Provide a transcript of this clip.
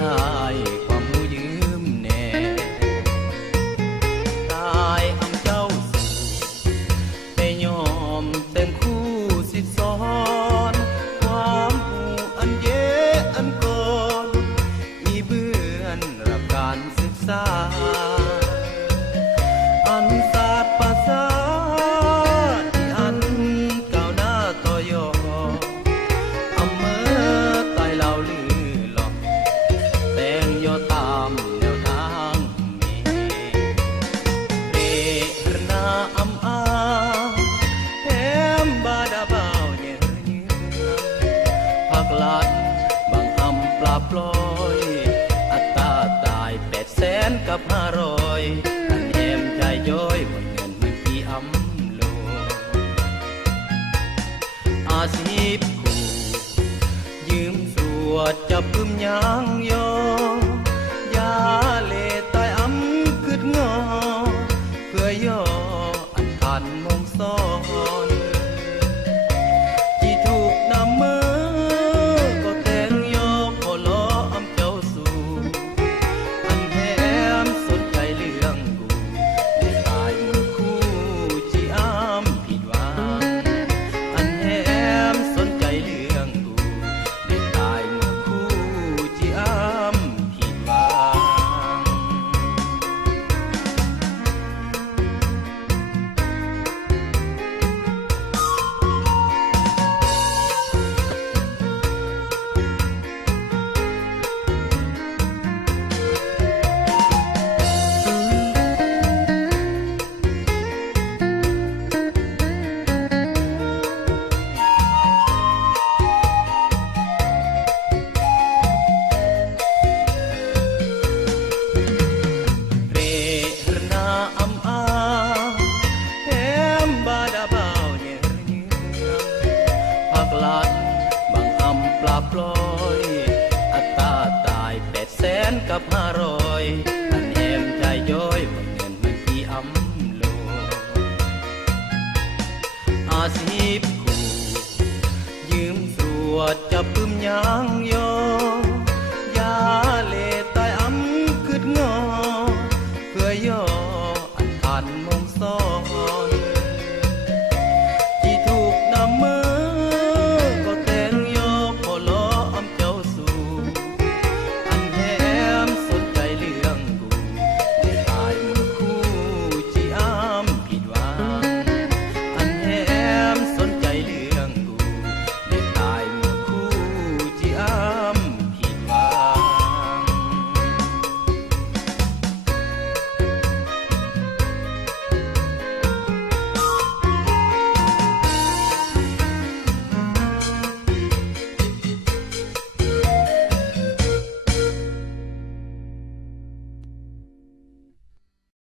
ทายความหูยืมแน่ตายอำเจ้าสู่แต่ยอมแต่งคู่สิสอนความหูอันเย่อันก่อนอีเบื่อนรับการศึกษาอันศาสตร์ภาษาที่อันก้าวหน้าต่อยออำเมอตายเล่าลือหลอกแต่งย่อตามแนวทางนี้เรนาอำอาแถมบาดาบ่าวเยืพักลัดบางอำปลาปลอยอัตราตาย800,000 กับ 500อันแหมใจย้อยว่าเงินมันกี่อำโลอาชีพคู่ยืมสวดจับพึมยางยอยาเลตายอำคืดงอเพื่อย่ออันทันมงซ้อนที่ถูกนำมือก็แต่งยอขอล้ออำเจ้าสู่อันแถมสนใจเรื่องกูได้ตายมือคู่จีอำผิดหวังอันแถมสนใจเรื่องกูได้ตายมือคู่จีอำผิดหวัง เรนาอำอาแถมบาดาบ่าวเยืพักลัดบางอำปลาปลอยอัตราตาย800,000 กับ 500